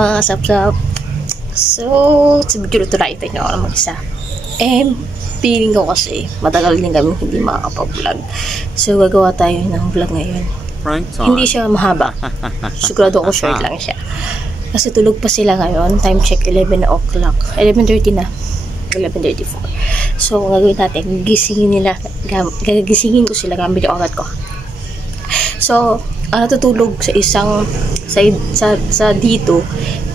mga sapsap. So, sa video ito nakita nyo ako ng mag-isa. Feeling ko kasi matagal din kami hindi makakapag-vlog. So, gagawa tayo ng vlog ngayon. Hindi siya mahaba. Sigurado ko short lang siya. Kasi tulog pa sila ngayon. Time check 11 o'clock. 11:30 na. 11:34. So, gagawin natin. Gagisingin ko sila gamit yung angat ko. So, ang natutulog sa isang sa dito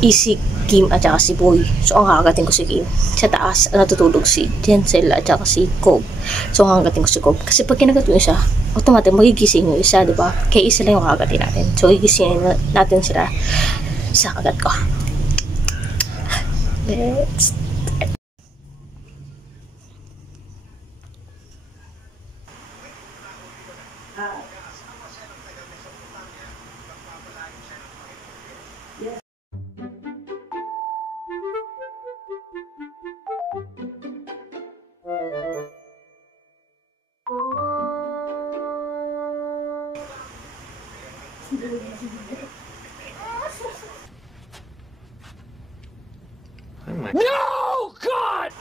is si Kim at saka si Boy. So, ang kakagatin ko si Kim. Sa taas, ang natutulog si Jensel at saka si Cobb. So, ang kakagatin ko si Cobb. Kasi pag kinagat yung isa, automatic magigising yung isa, diba? Kaya isa lang yung kakagatin natin. So, gigisingin natin sila sa kagat ko. Let's No, God!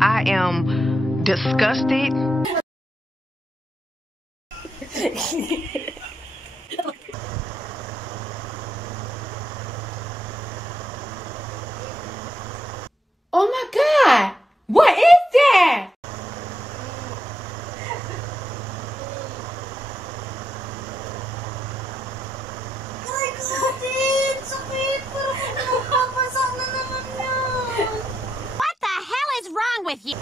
I am disgusted. Oh my God! What is that? Ay, Katin! Sakit! Parang napapasak na naman yan! What the hell is wrong with you?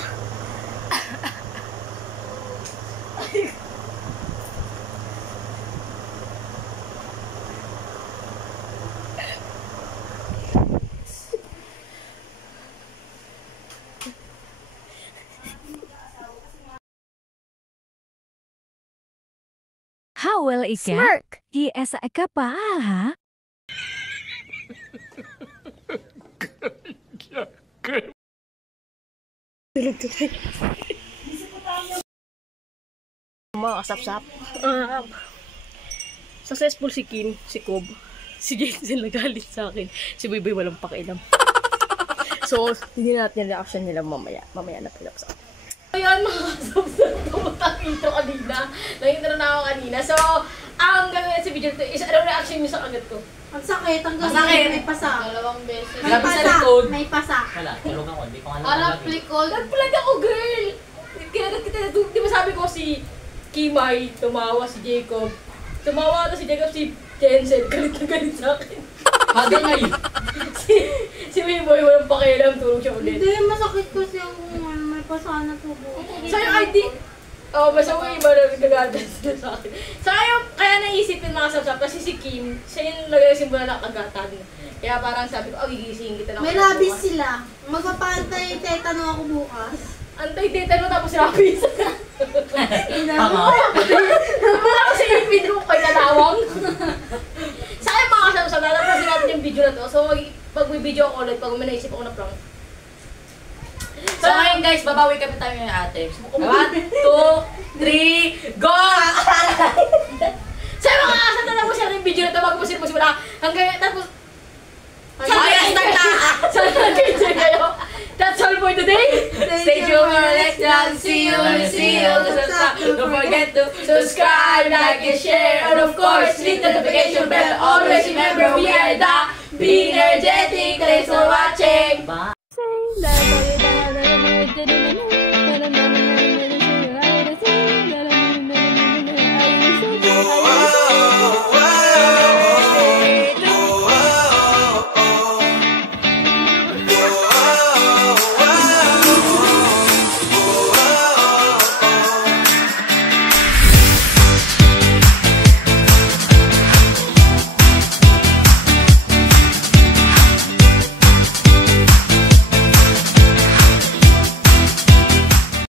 How will it get? Smirk. Yes, kapal, ha? Mga kasapsap. Successful si Kim, si Cobb, si Jensel nagalit sa akin, si Boy walang pakialam. So, hindi natin yung reaction nila mamaya. Mamaya na pala sa akin. Ayan mga kasapsap, tumutang ito kanina. Nakita na ako kanina. So, ang gagawin sa video ito is, anong reaction niyo sa kagat ko? Ang sakit, ang galing. Masakit. May pasa. Dalawang beses. May pasa. May pasa. Wala, tulog ako. Hindi ko alam. Parang plikol. Nagpulag ako, girl! Kinagat kita, di ba sabi ko si Kimay, tumawa si Jacob. Tumawa na si Jacob, si Jensel, galit na galit sa akin. Hanggang ngayon. si Mayboy, walang pakialam, tulog siya ulit. Hindi, masakit kasi ang may pasa na tubo. So yung ID, basta mo iba na nagagalit sila sa akin. So kaya naisipin mga sapsap, kasi si Kim, siya yung nagsimula ng agatan. Kaya parang sabi ko, gigising kita na. May rabis sila. Magpapantay tetano ako bukas. Antay-tetano tapos rabis. Tama. Wala kasi yung video ko kay Kalawang. Sayang mga kasama, lalapasin natin yung video na to. So pag may video ako ulit, pag may naisip ako na prank. So ngayon guys, babawi kami tayo ng ate. 1, 2, 3, go! Sayang mga kasama, lalapasin natin yung video na to. Bago mo simula. Hanggang tapos... Ay, start na! Sana nag-enjoy kayo. That's all for today. Stay tuned for our next vlog. See you. Don't forget to subscribe, like, and share. And of course, hit the notification bell. Always remember, we are the Be Energetic. Thanks for watching. Bye. Say,